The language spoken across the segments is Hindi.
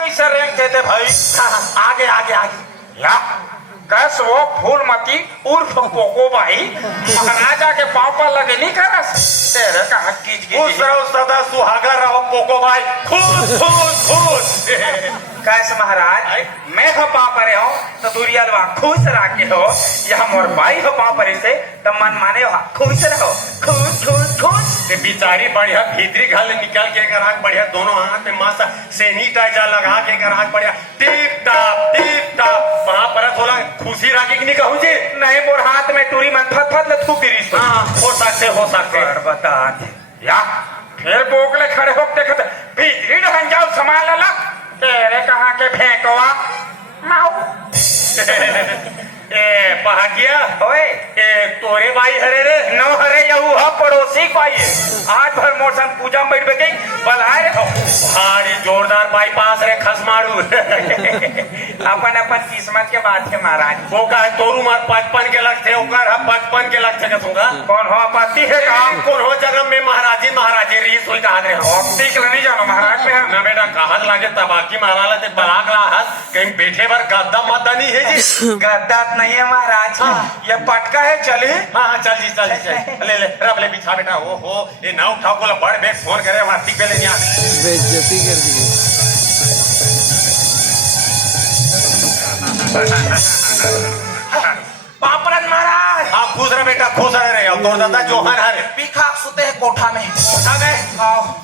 कैसे रैंक देते भाई? आगे आगे आगे या कस वो फूलमती उर्फ पोको भाई महाराजा के पाँव पर लगे नहीं करस तेरे का हक खुश रहो सदा सुहागा रहो पोको भाई खुश खुश खुश कैसे महाराज मैं हो पाँव परे हो तो दुरिया खुश रखे हो यह मोर भाई हो पाँव परे से तो मन माने हो खुश रहो खुश खुश खुश बिचारी बढ़िया भीतरी घर निकल के ग्राहक बढ़िया दोनों हाथ में मस्त सैनिटाइजर लगा के ग्राहक बढ़िया टिप टाप वहां पर थोड़ा खुशी रखे कि नहीं कहूँ जी नहीं मोर हाथ में टूरी मन फत फत ले थूक दी हाँ हो सकते बता या फिर बोगले खड़े हो देखते भीतरी ढंग जाओ सामान ला तेरे कहाँ के फेंकवा माऊ ए पहागिया ओए ए तोरे भाई हरे रे नो हरे यहू ह पड़ोसी भाई आज भर मोर पूजा में बैठ गई बलाए रे भारी जोरदार बाईपास रे खस मारू अपन अपन किस्मत के बात है महाराज वो का है तोरू मार 55 के लगते ओकर 55 के लगते का तुंगा कौन हो पति है काम कौन हो जन्म में महाराजी रीस हुई कहा रे ऑप्टिक नहीं जानो महाराज में ना बेटा कहत लागे तबाकी महाराला ते बराक ला हस कहीं बैठे भर गद्दा मद्दा नहीं है जी गद्दा नहीं है महाराज ये पटका है चले हाँ चल ले रब ले बिछा बेटा हो ये ना उठाओ को बड़ बैग फोन करे वार्तिक पे लेने आ बेइज्जती कर दी पापड़न महाराज आप खुश रहे बेटा खुश रहे तोर दादा जोहन हरे पीखा सुते है कोठा में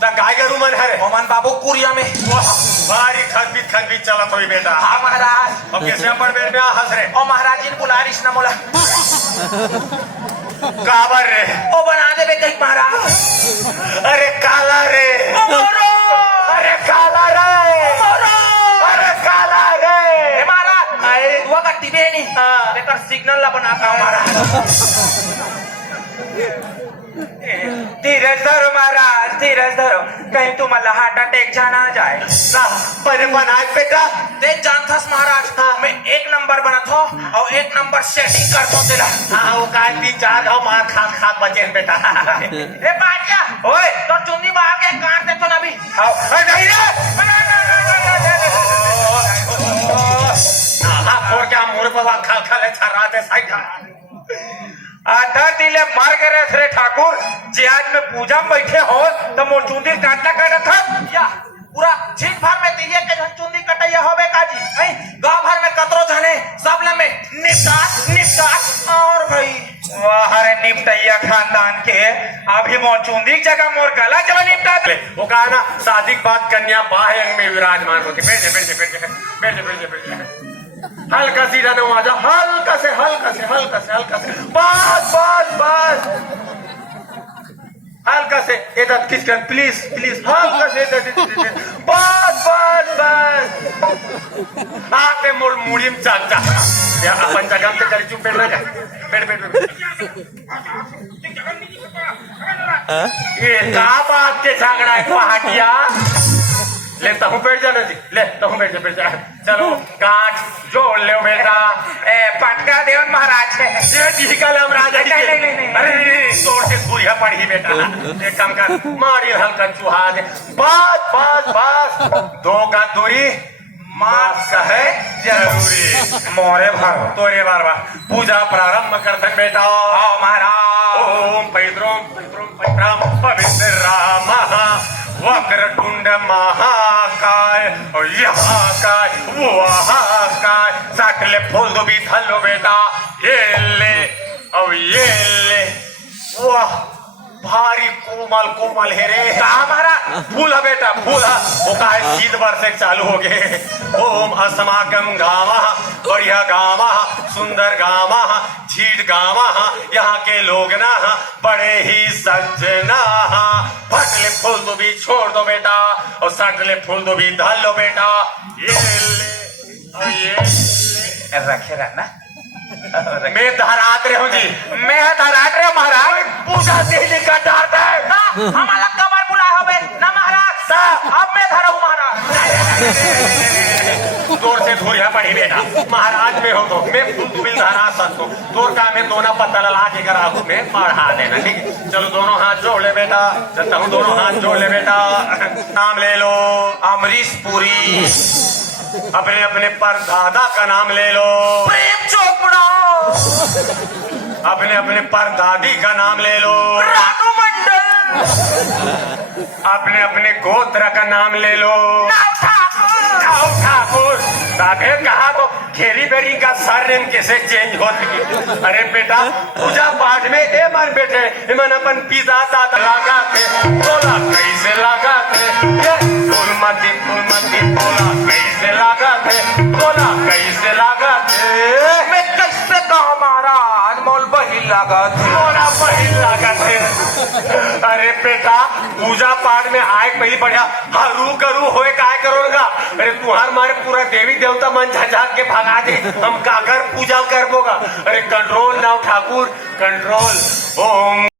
द गाय गरू मन हरे मोमन बाबू कुरिया में भारी खनबीत चलत होई बेटा हाँ महाराज अब कैसे पर बेट में हंस रे ओ महाराज जी बुलारिश न मोला काबर रे ओ बना दे बे कहीं महाराज अरे काला रे अरे काला रे अरे काला रे महाराज आए दुआ का टिबे नहीं लेकर सिग्नल ला बना का महाराज धीरज धरो महाराज धीरज धरो कहीं तुम्हाला हार्ट अटैक जाना जाए पर बनाए बेटा ते जानथस महाराज मैं एक नंबर बना था और एक नंबर सेटिंग कर दो तेरा हाँ वो काय 3-4 घाव मार खात बचे बेटा ए बाटिया ओए तो चुन्नी बाहर के काट दे तो ना भी आओ नहीं रे हाँ फोड़ के मुंह पर खा छर्रा दे साइड आधा दिले मार के रे ठाकुर जी आज में पूजा में बैठे हो तो मोर चुंदी काटना कर था या पूरा झीट भर में दिए के चुंदी कटैया होबे काजी नहीं गांव भर में कतरो जाने सब ल में निपटा और भाई वाह रे निपटैया खानदान के अभी मोर चुंदी जगह मोर गला जब निपटा दे वो कहा ना शादी के बाद कन्या बाह अंग में विराजमान होती बैठ हल्का सी नवाजा हल्का से बस हल्का से इधर किसकन प्लीज हल्का से बस आप पे मुड़ी में चाचा या अपन जगह पे करी चुप बैठ ना ये का बात के झगड़ा है पहाटिया ले तहु बैठ जाना जी ले तहु बैठ जा चलो गांठ जोड़ ले बेटा ए पटका देवन महाराज ये टीकल हम राजा जी नहीं अरे तोड़ से सूर्या पड़ी बेटा एक काम कर मारी हल्का चुहा दे बस 2 का दूरी मास्क है जरूरी मोरे भर तोरे बार पूजा प्रारंभ कर दे बेटा आओ महाराज ओम पैद्रोम पैत्राम पवित्र राम वक्रतुंड महाकाय यहाँ काय वहाँ काय साकले फूल दो भी थलो बेटा ये ले वाह भारी कोमल है रे हमारा फूला बेटा फूला वो का है शीत वर्ष चालू हो गए ओम अस्माकम गावा बढ़िया गावा सुंदर गावा झीट गावा यहाँ के लोग ना बड़े ही सज्जना फटले फूल दो भी छोड़ दो बेटा और सटले फूल दो भी धल लो बेटा ये रखे रहना मैं धरात रहे हूँ जी मैं धराट रहे महाराज पूजा दिल्ली का डार है हमारा कमर बुला हो ना महाराज अब मैं धरा हूँ महाराज तोर से धुरिया पड़ी बेटा महाराज में हो तो मैं फुल धरा सकता हूँ तोर का मैं दोनों पत्ता ला के करा हूँ मैं पढ़ा देना ठीक है चलो दोनों हाथ जोड़ ले बेटा चलता हूँ दोनों हाथ जोड़ ले बेटा नाम ले लो अमरीश पुरी अपने अपने परदादा का नाम ले लो। प्रेम चोपड़ा, अपने अपने परदादी का नाम ले लो। रानू मंडल, अपने अपने गोत्र का नाम ले लो। नाव ठाकुर, नाव ठाकुर। साधे कहा तो खेरी बेरी का सरनेम कैसे चेंज हो सकी? अरे बेटा पूजा पाठ में ए मन बेटे मन अपन पिता दादा लगा थे बोला कैसे लगा थे फूलमती बोला कैसे लगा थे बोला कैसे लगा थे मैं कैसे कहा महाराज मोल बही लगा थे। बोला बही लगा थे। अरे बेटा पूजा पाठ में आए पहली बढ़िया हरू करू होए काय करोगा? अरे तुहार मारे पूरा देवी देवता मन झझा के भगा दे हम काकर पूजा करबोगा। अरे कंट्रोल नाव ठाकुर कंट्रोल। ओम